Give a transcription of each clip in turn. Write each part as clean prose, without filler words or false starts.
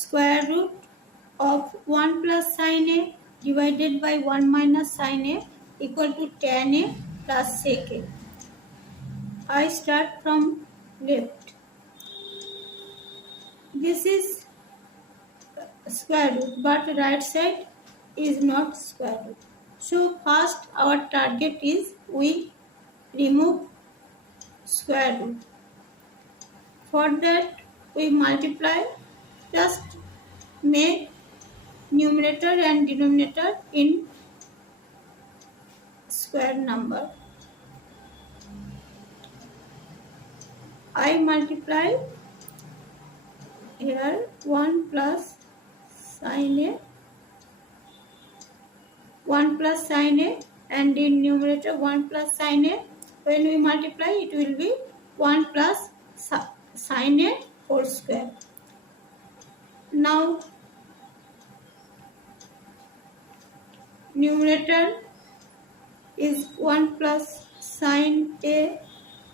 square root of 1 plus sin A divided by 1 minus sin A equal to tan A plus sec A. I start from left. This is square root, but right side is not square root. So first our target is we remove square root. For that we multiply, just make numerator and denominator in square number. I multiply here 1 plus sin A, 1 plus sin A, and in numerator 1 plus sin A. When we multiply, it will be 1 plus sin A whole square. Now numerator is 1 plus sin A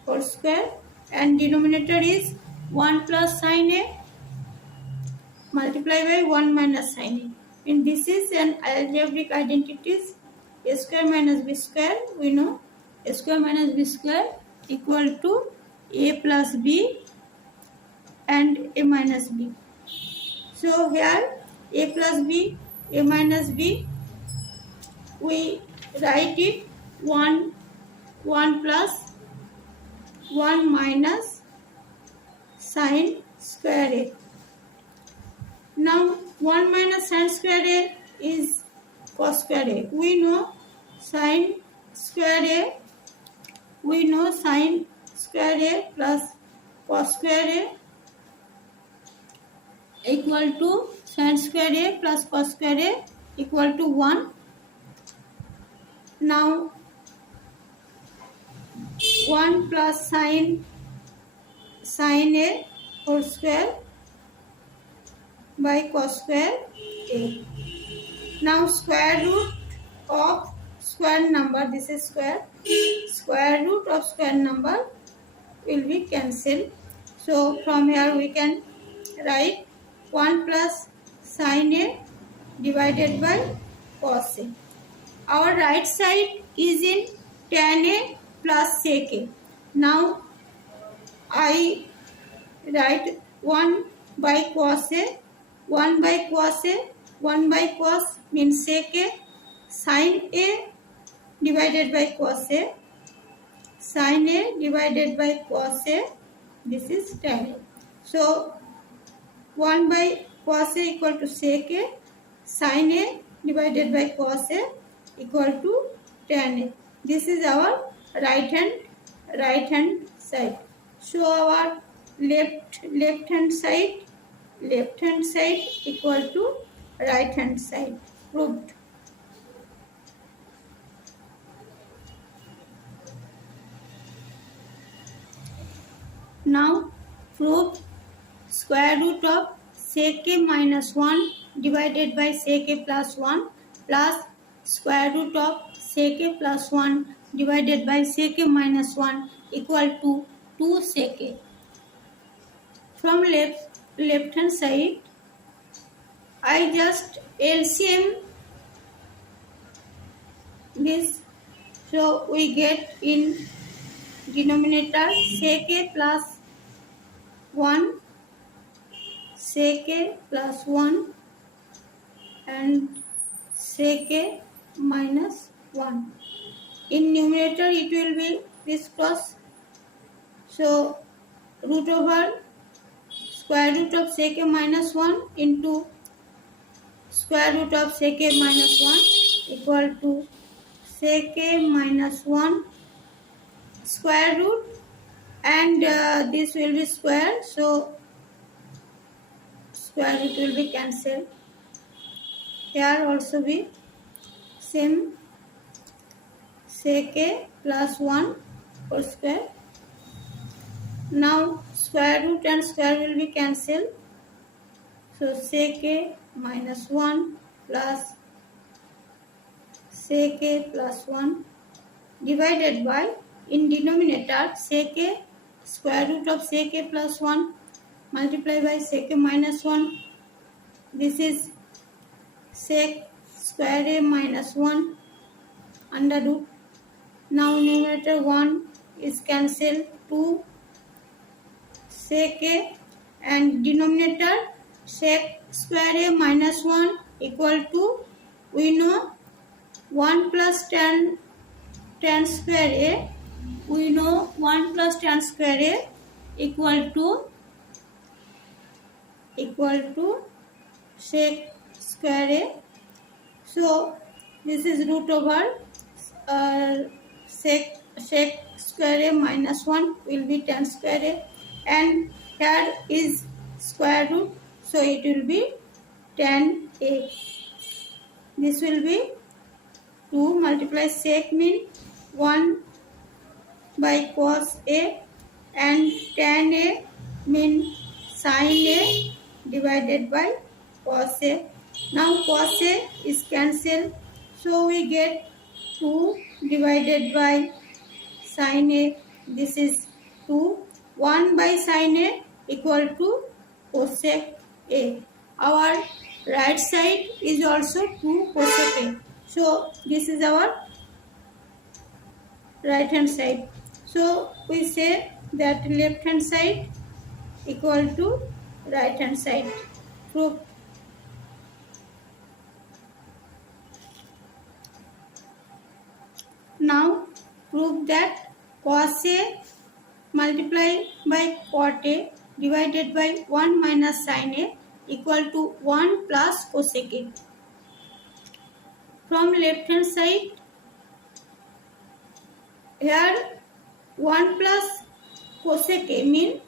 whole square and denominator is 1 plus sin A multiplied by 1 minus sin A. And this is an algebraic identities. A square minus b square, we know a square minus b square equal to a plus b and a minus b. So here a plus b, a minus b, we write it 1 plus 1 minus sin square A. Now 1 minus sin square A is cos square A. We know sin square A. We know sin square A plus cos square A equal to sin square A plus cos square A equal to 1. Now 1 plus sin A whole square by cos square A. Now square root of square number, this is square root of square number will be cancelled. So from here we can write 1 plus sin A divided by cos A. Our right side is in tan A plus sec A. Now I write 1 by cos A, 1 by cos A, 1 by cos means sec A, sin A divided by cos A, sin A divided by cos A, this is tan A. So 1 by cos A equal to sec A, sin A divided by cos A equal to tan A. This is our right hand side. So our left hand side equal to right hand side. Proved. Now prove square root of sec A minus 1 divided by sec A plus 1 plus square root of sec A plus 1 divided by sec A minus 1 equal to 2 sec A. From left hand side, I just LCM this, so we get in denominator sec A plus 1, sec A plus 1 and sec A minus 1. In numerator it will be this cross. So root over square root of sec A minus 1 into square root of sec A minus 1 equal to sec A minus 1 square root, and this will be square, so square root will be cancelled. Here also be same sec A plus 1 whole square. Now square root and square will be cancelled. So sec A minus 1 plus sec A plus 1 divided by, in denominator sec A square root of sec A plus 1 multiplied by sec A minus 1 this is sec square a minus 1 under root. Now numerator 1 is cancelled, 2 sec a, and denominator sec square a minus 1 equal to, we know 1 plus tan square a, we know 1 plus tan square a equal to sec square a. So this is root over sec square a minus 1 will be tan square a, and here is square root, so it will be tan a. This will be 2 multiply sec mean 1 by cos a, and tan a mean sin a divided by cos a. Now cos a is cancelled, so we get 2 divided by sin a. This is 2. 1 by sin a equal to cosec a. Our right side is also 2 cosec a. So this is our right hand side. So we say that left hand side equal to right hand side. Proof. Now prove that cos a multiplied by cot a divided by 1 minus sin a equal to 1 plus cosec a. From left hand side, here 1 plus cosec a mean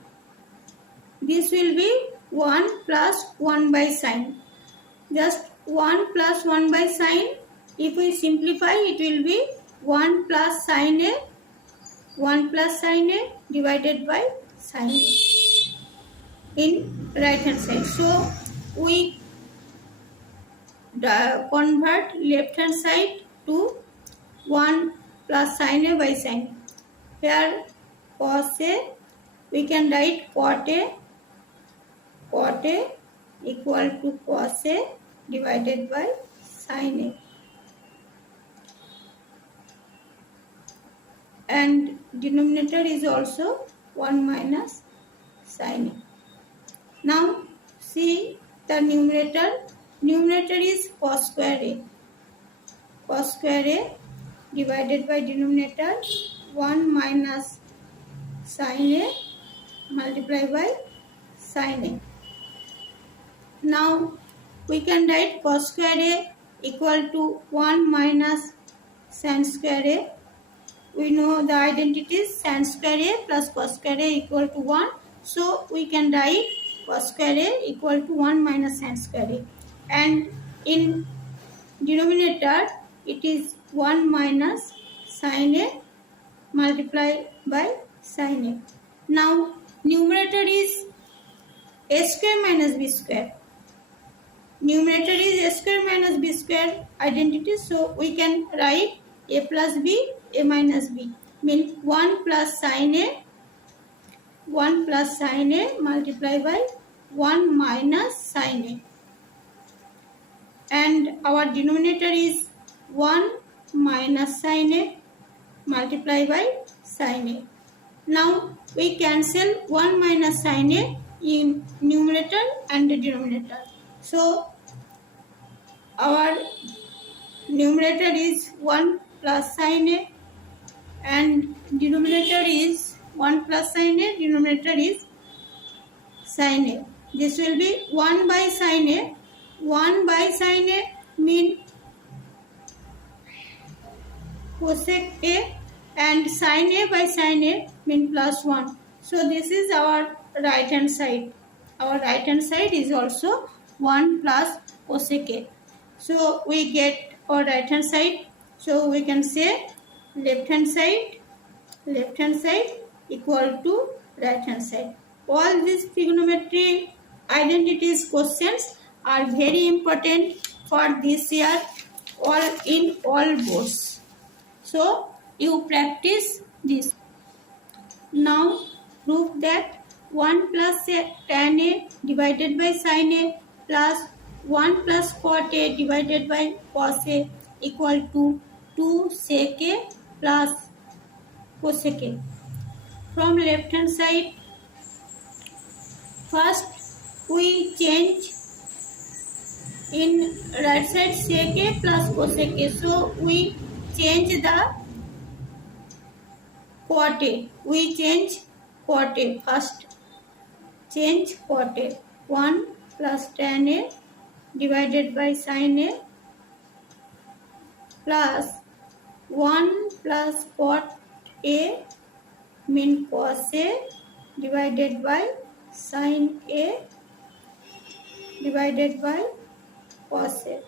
this will be 1 plus 1 by sin. Just 1 plus 1 by sin. If we simplify, it will be 1 plus sin a, 1 plus sin a divided by sin a in right hand side. So we convert left hand side to 1 plus sin a by sin. Here cos a, we can write cot a equal to cos a divided by sin a. And denominator is also 1 minus sin a. Now see the numerator. Numerator is cos square a. Cos square a divided by denominator 1 minus sin a multiplied by sin a. Now we can write cos square a equal to 1 minus sin square a. We know the identities sin square a plus cos square a equal to 1. So we can write cos square a equal to 1 minus sin square a. And in denominator it is 1 minus sin a multiplied by sin a. Now numerator is a square minus b square. Numerator is a square minus b square identity. So we can write a plus b, a minus b. Means 1 plus sin a, 1 plus sin a multiplied by 1 minus sin a. And our denominator is 1 minus sin a multiplied by sin a. Now we cancel 1 minus sin a in numerator and denominator. So our numerator is 1 plus sin a and denominator is 1 plus sin a, denominator is sin a. This will be 1 by sin a. 1 by sin a mean cosec a, and sin a by sin a mean plus 1. So this is our right hand side. Our right hand side is also 1 plus cosec a. So we get our right hand side. So we can say left hand side equal to right hand side. All these trigonometry identities questions are very important for this year, in all boards. So you practice this. Now prove that 1 plus tan a divided by sin a plus 1 plus cot A divided by cos A equal to 2 sec A plus cosec A. From left hand side, first we change in right side sec A plus cosec A. So we change the cot A. We change cot A first. Change cot A. 1 plus tan A divided by sin A plus 1 plus cot A mean cos A divided by sin A divided by cos A,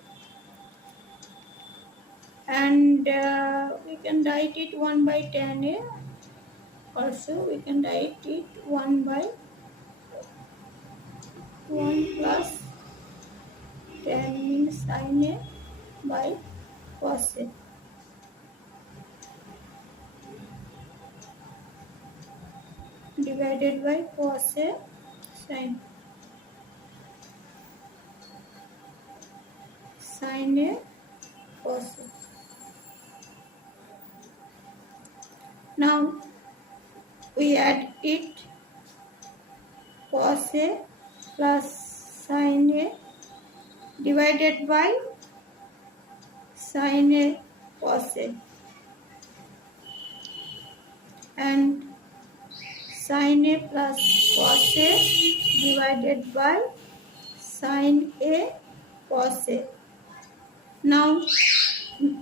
and we can write it 1 by tan A. Also we can write it 1 by 1 plus tan means sin A by cos A. Divided by cos A sin A cos A. Now we add it cos A plus sin A divided by sin A cos A, and sin A plus cos A divided by sin A cos A. Now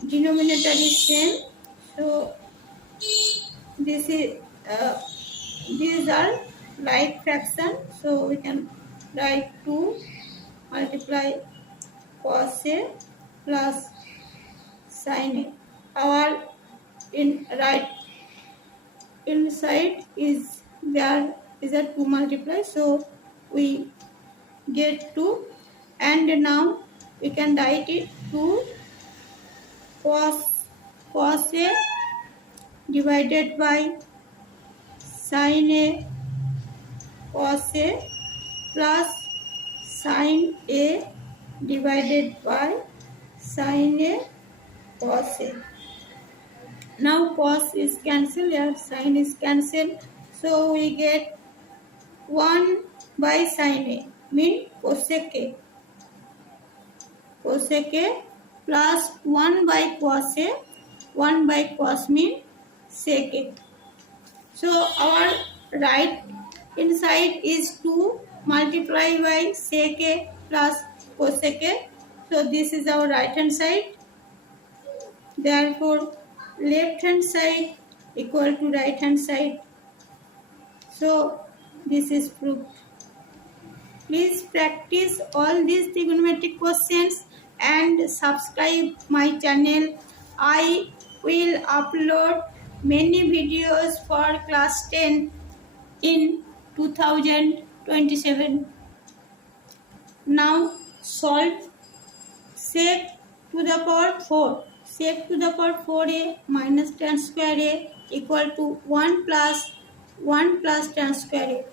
denominator is same, so this is these are like fraction, so we can write 2 multiply cos A plus sin A. Our in right inside is there is a 2 multiply, so we get 2, and now we can write it 2 cos A divided by sin A cos A plus sin A divided by sin A cos A. Now cos is cancelled and sin is cancelled, so we get 1 by sin A mean cosec A. Cosec A plus 1 by cos A. 1 by cos mean sec A. So our right inside is 2 multiplied by sec A plus cosec A. So this is our right hand side. Therefore left hand side equal to right hand side. So this is proved. Please practice all these trigonometric questions and subscribe my channel. I will upload many videos for class 10 in 2027. Now solve sec to the power 4. Sec to the power 4A minus tan square A equal to 1 plus tan square A.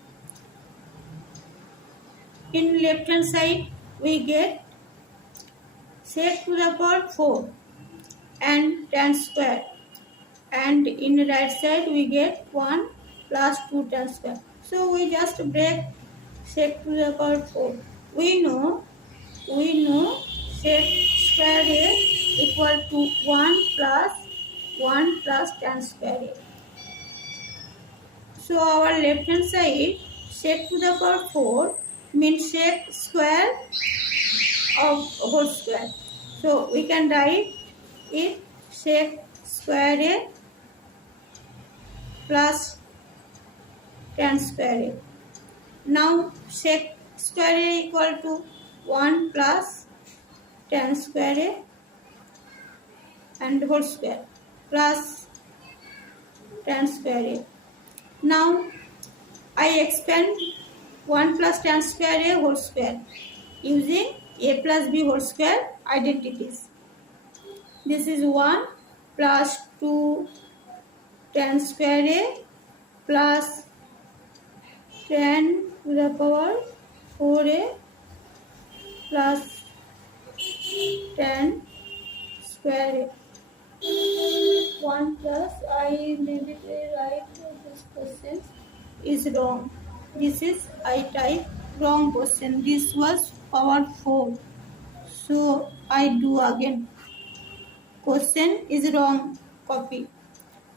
In left hand side we get sec to the power 4 and tan square, and in right side we get 1 plus 2 tan square. So we just break sec to the power 4. We know sec square A equal to 1 plus tan square A. So our left hand side sec to the power 4 means sec square of whole square. So we can write it sec square A plus tan square A. Now sec square A equal to 1 plus tan square A and whole square plus tan square A. Now I expand 1 plus tan square A whole square using A plus B whole square identities. This is 1 plus 2 tan square A plus tan to the power 4A plus tan square a. 1 plus I maybe write this question is wrong. This is I type wrong question. This was power 4. So I do again. Question is wrong. Copy.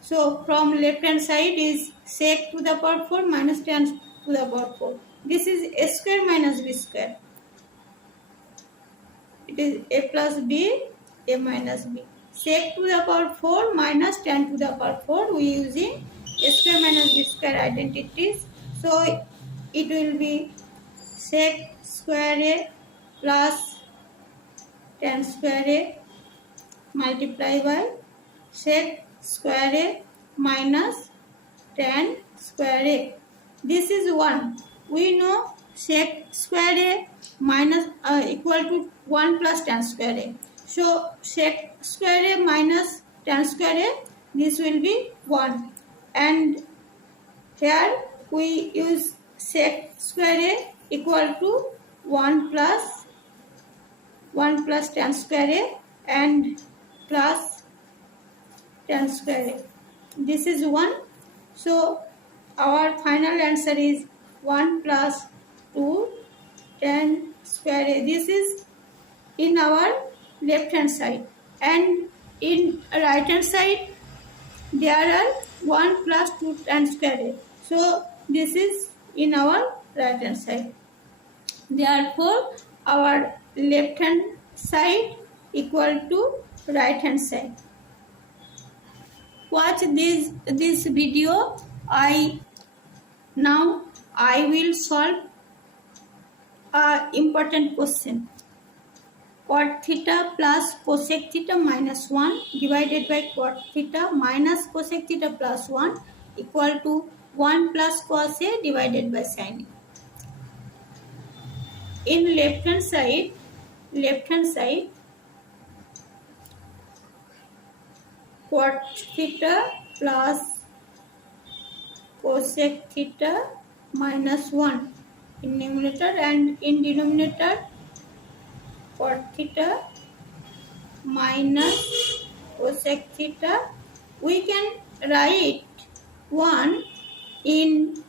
So from left hand side is sec to the power 4 minus tan to the power 4. This is a square minus b square. It is a plus b, a minus b. Sec to the power 4 minus tan to the power 4. We using a square minus b square identities. So it will be sec square a plus tan square a multiply by sec square a minus tan square a. This is 1. We know sec square a minus equal to 1 plus tan square a. So sec square a minus tan square a, this will be 1. And here we use sec square a equal to 1 plus tan square a and plus tan square a. This is 1. So our final answer is 1 plus 2 tan square a. This is in our left hand side, and in right hand side there are 1 plus 2 tan square a. So this is in our right hand side. Therefore our left hand side equal to right hand side. Watch this video. Now I will solve a important question. Cot theta plus cosec theta minus 1 divided by cot theta minus cosec theta plus 1 equal to 1 plus cos a divided by sin a. In left hand side cot theta plus cosec theta minus 1 in numerator, and in denominator cot theta minus cosec theta. We can write 1 in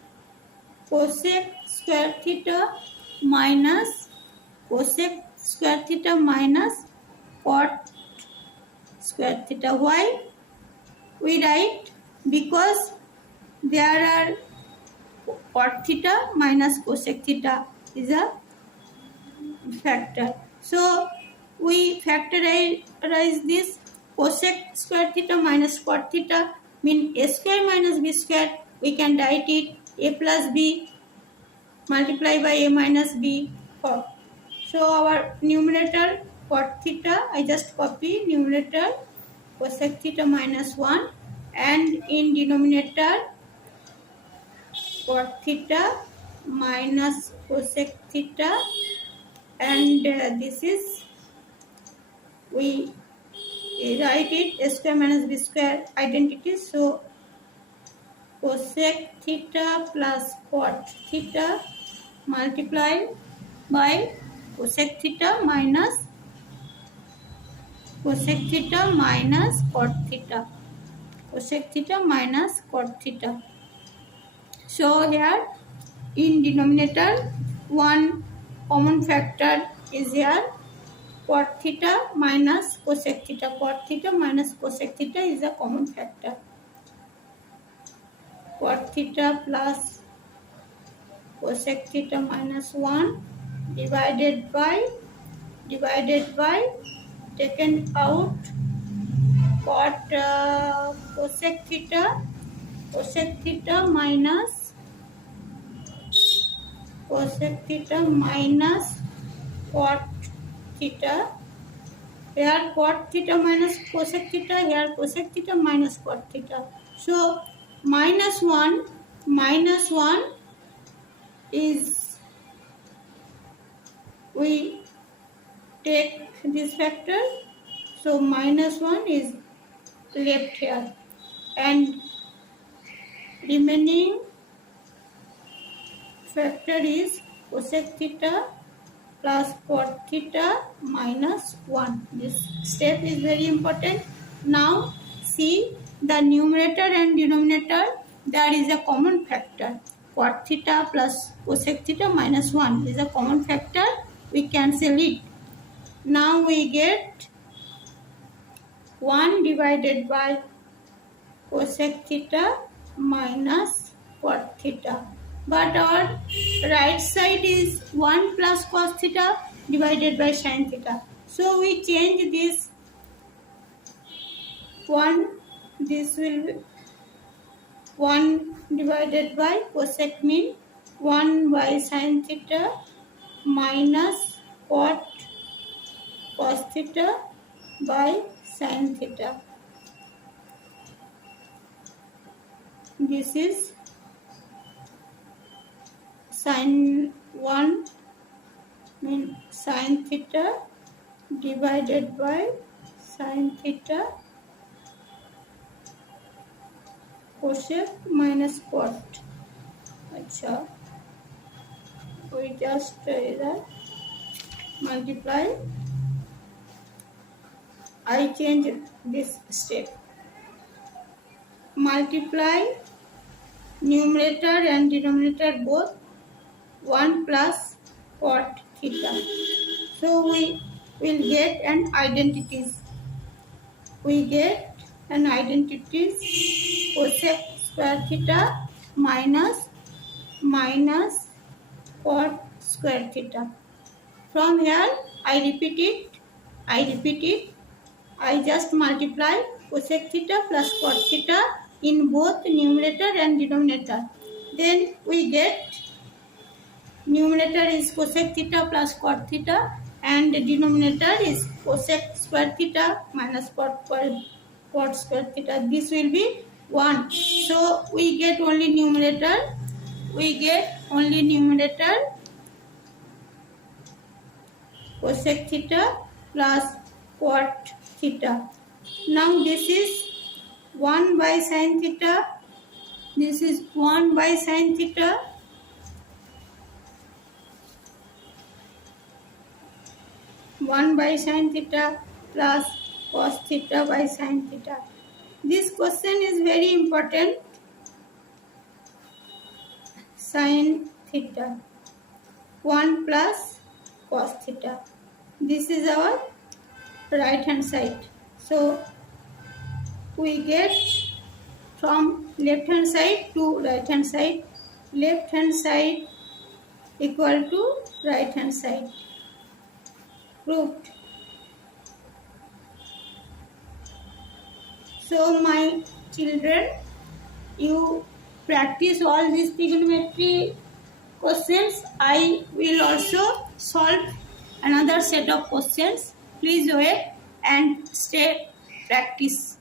cosec square theta minus cosec square theta minus cot square theta. Why we write? Because there are cot theta minus cosec theta is a factor. So we factorize this. Cosec square theta minus cot theta mean a square minus b square. We can write it a plus b multiply by a minus b. So our numerator cot theta, I just copy numerator cosec theta minus 1, and in denominator cot theta minus cosec theta, and this is we write it a square minus b square identity. So cosec theta plus cot theta multiplied by cosec theta minus cosec theta minus cot theta, cosec theta minus cot theta. So here in denominator one common factor is here, cot theta minus cosec theta. Cot theta minus cosec theta is a common factor. Cot theta plus cosec theta minus 1 divided by taken out cot cosec theta minus cot theta. Here cot theta minus cosec theta, here cosec theta minus cot theta. So minus 1 is, we take this factor, so minus 1 is left here, and remaining factor is cosec theta plus cot theta minus 1. This step is very important. Now see the numerator and denominator, there is a common factor. Cot theta plus cosec theta minus 1 is a common factor. We cancel it. Now we get 1 divided by cosec theta minus cot theta. But our right side is 1 plus cos theta divided by sin theta. So we change this 1. This will be 1 divided by cosec mean 1 by sin theta minus cos theta by sin theta. This is sin 1 mean sin theta divided by sin theta cosec minus cot. अच्छा, we just multiply. I change this step. Multiply numerator and denominator both 1 plus cot theta. So we will get an identities. We get an identities cosec square theta minus cot square theta. From here I repeat it. I just multiply cosec theta plus cot theta in both numerator and denominator. Then we get numerator is cosec theta plus cot theta and denominator is cosec square theta minus cot square theta. This will be 1. So we get only numerator. Cosec theta plus cot theta. Now this is 1 by sin theta. This is 1 by sin theta. 1 by sin theta plus cos theta by sin theta. This question is very important. Sin theta 1 plus cos theta. This is our right hand side. So we get from left hand side to right hand side. Left hand side equal to right hand side. Proved. So my children, you practice all these trigonometry questions. I will also solve another set of questions. Please wait and stay practice.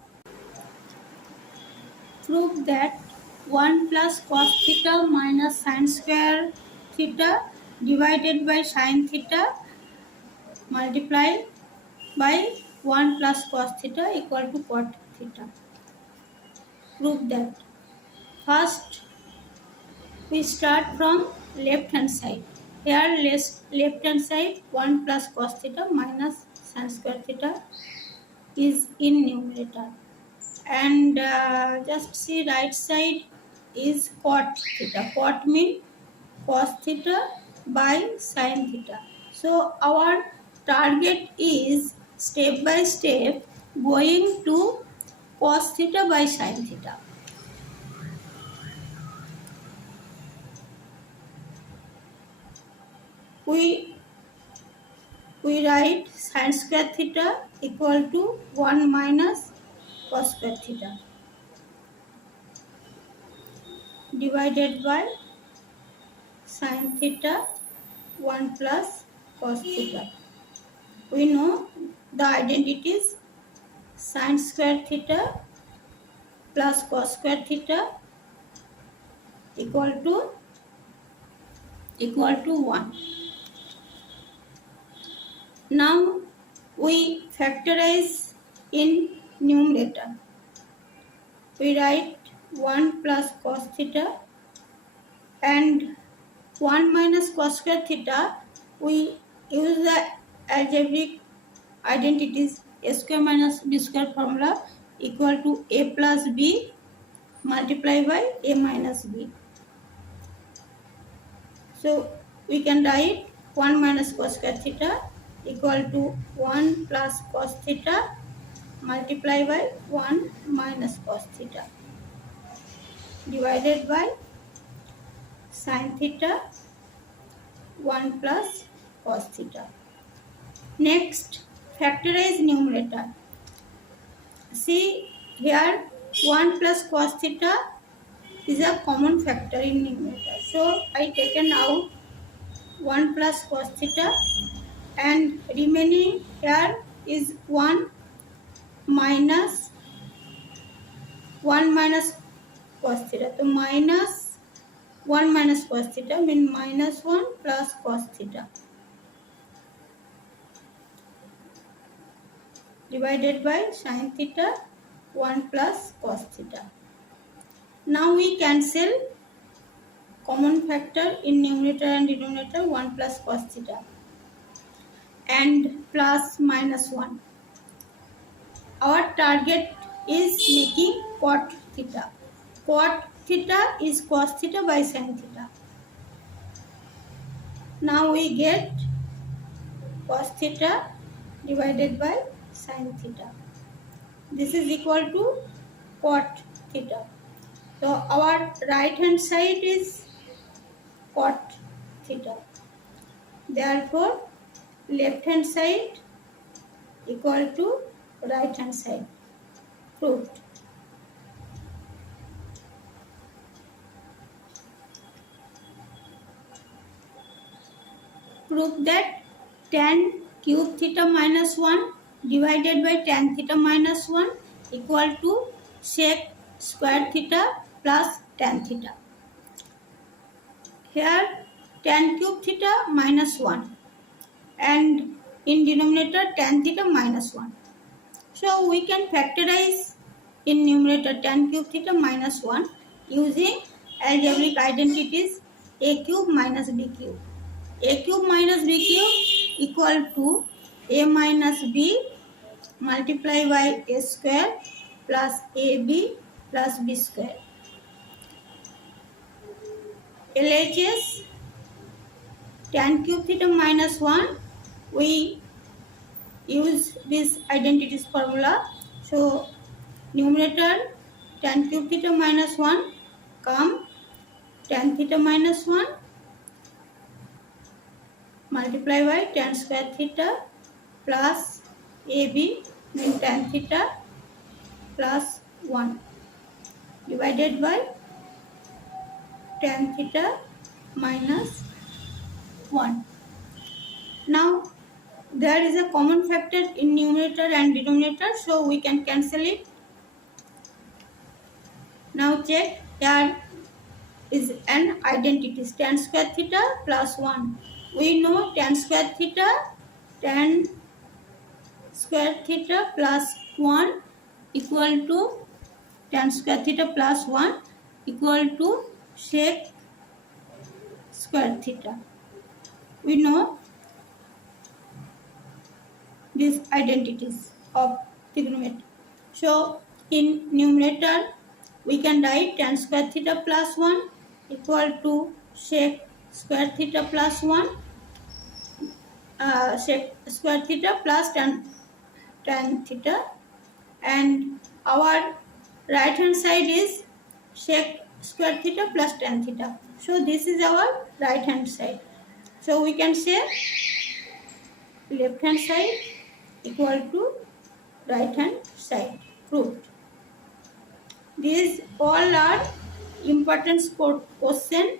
Prove that 1 plus cos theta minus sin square theta divided by sin theta multiplied by 1 plus cos theta equal to cot theta. Prove that. First, we start from left hand side. Here left hand side 1 plus cos theta minus sin square theta is in numerator. And just see right side is cot theta. Cot means cos theta by sin theta. So our target is step by step going to cos theta by sin theta. We write sin square theta equal to 1 minus cos square theta divided by sin theta 1 plus cos theta. We know the identities. Sin square theta plus cos square theta equal to 1. Now we factorize in numerator. We write 1 plus cos theta and 1 minus cos square theta we use the algebraic identities a square minus b square formula equal to a plus b multiplied by a minus b. So we can write 1 minus cos square theta equal to 1 plus cos theta multiplied by 1 minus cos theta divided by sin theta 1 plus cos theta. Next, factorize numerator. See here 1 plus cos theta is a common factor in numerator. So I taken out 1 plus cos theta and remaining here is 1 minus cos theta. So minus 1 minus cos theta means minus 1 plus cos theta divided by sin theta 1 plus cos theta. Now we cancel common factor in numerator and denominator 1 plus cos theta and plus minus 1. Our target is making cot theta. Cot theta is cos theta by sin theta. Now we get cos theta divided by sin theta. This is equal to cot theta. So our right hand side is cot theta. Therefore left hand side equal to right hand side. Proved. Prove that tan cube theta minus 1 divided by tan theta minus 1 equal to sec square theta plus tan theta. Here tan cube theta minus 1 and in denominator tan theta minus 1. So we can factorize in numerator tan cube theta minus 1 using algebraic identities a cube minus b cube. A cube minus b cube equal to a minus b multiplied by a square plus ab plus b square. LHS tan cube theta minus 1, we use this identities formula. So numerator tan cube theta minus 1 come tan theta minus 1 multiply by tan square theta plus AB means tan theta plus 1 divided by tan theta minus 1. Now there is a common factor in numerator and denominator, so we can cancel it. Now check, here is an identity tan square theta plus 1. We know tan square theta plus 1 equal to tan square theta plus 1 equal to sec square theta. We know these identities of trigonometry. So in numerator we can write tan square theta plus 1 equal to sec square theta plus 1 sec square theta plus tan theta, and our right hand side is sec square theta plus tan theta. So this is our right hand side. So we can say left hand side equal to right hand side. Proved. These all are important question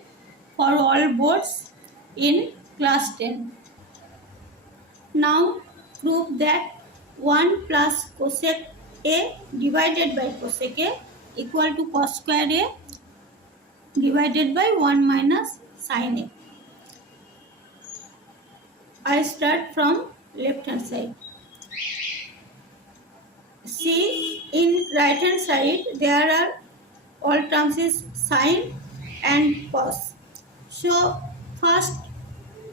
for all boards in class 10. Now prove that 1 plus cosec A divided by cosec A equal to cos square A divided by 1 minus sin A. I start from left hand side. See, in right hand side there are all terms is sin and cos. So first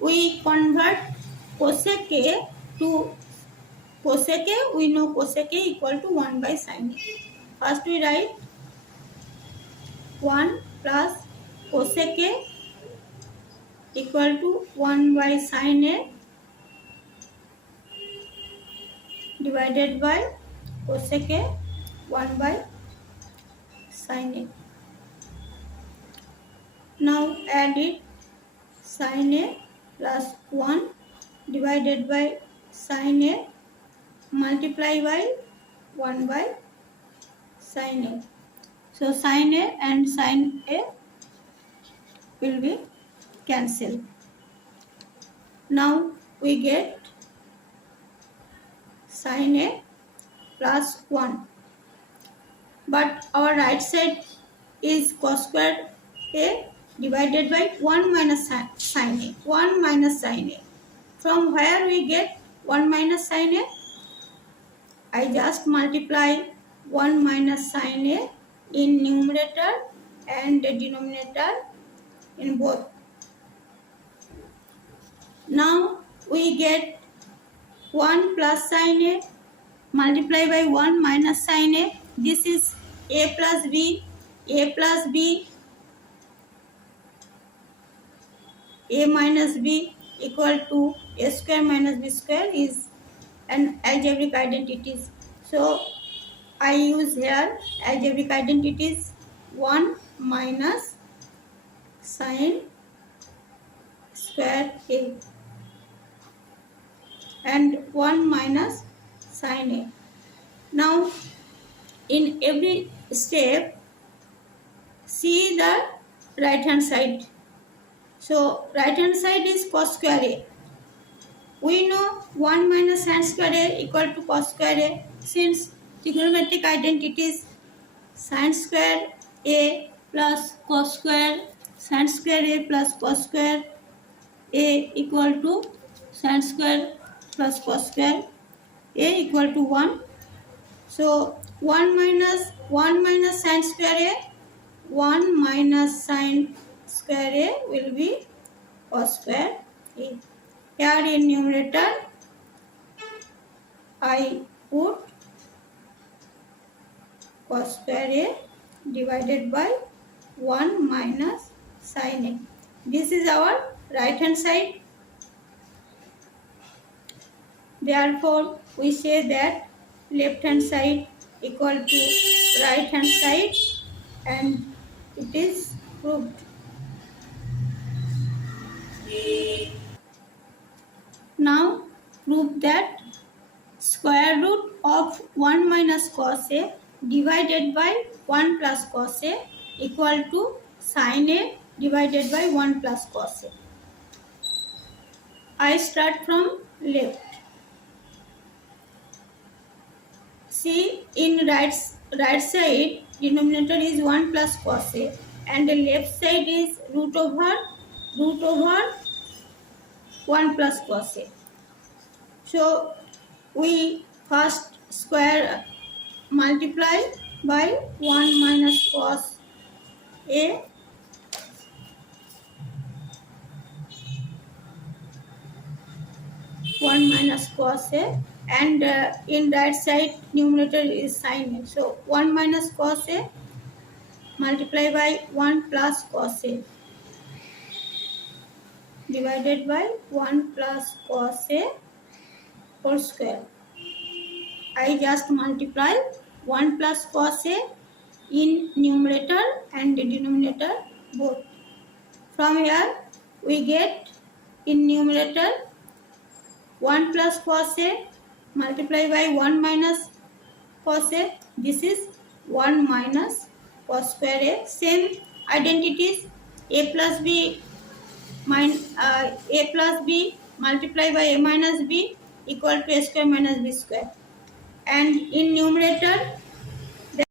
we convert cosec A to cosec A, we know cosec A equal to 1 by sin A. First we write 1 plus cosec A equal to 1 by sin A divided by cosec A 1 by sin A. Now add it, sin A plus 1 divided by sin A multiply by 1 by sin A. So sin A and sin A will be cancelled. Now we get sin A plus 1. But our right side is cos square A divided by 1 minus sin A. 1 minus sin A. From where we get 1 minus sin A? I just multiply 1 minus sin A in numerator and denominator in both. Now we get 1 plus sin A multiply by 1 minus sin A. This is A plus B. A plus B, A minus B equal to A square minus B square is an algebraic identities. So I use here algebraic identities 1 minus sin square A and 1 minus sin A. Now in every step see the right hand side. So right hand side is cos square A. We know 1 minus sin square A equal to cos square A. Since trigonometric identities sin square A plus cos square, sin square A plus cos square A equal to sin square plus cos square A equal to 1. So 1 minus sin square A, 1 minus sin square A will be cos square A. Here in numerator I put cos square A divided by 1 minus sin A. This is our right hand side. Therefore we say that left hand side equal to right hand side, and it is proved. Now prove that square root of 1 minus cos A divided by 1 plus cos A equal to sin A divided by 1 plus cos A. I start from left. See, in right side denominator is 1 plus cos A and the left side is root over 1 plus cos A. So we first square multiply by 1 minus cos A and in right side numerator is sin A. So 1 minus cos A multiply by 1 plus cos A divided by 1 plus cos A whole square. I just multiply 1 plus cos A in numerator and denominator both. From here we get in numerator 1 plus cos A multiply by 1 minus cos A. This is 1 minus cos square A. Same identities, A plus B multiply by A minus B equal to A square minus B square. And in numerator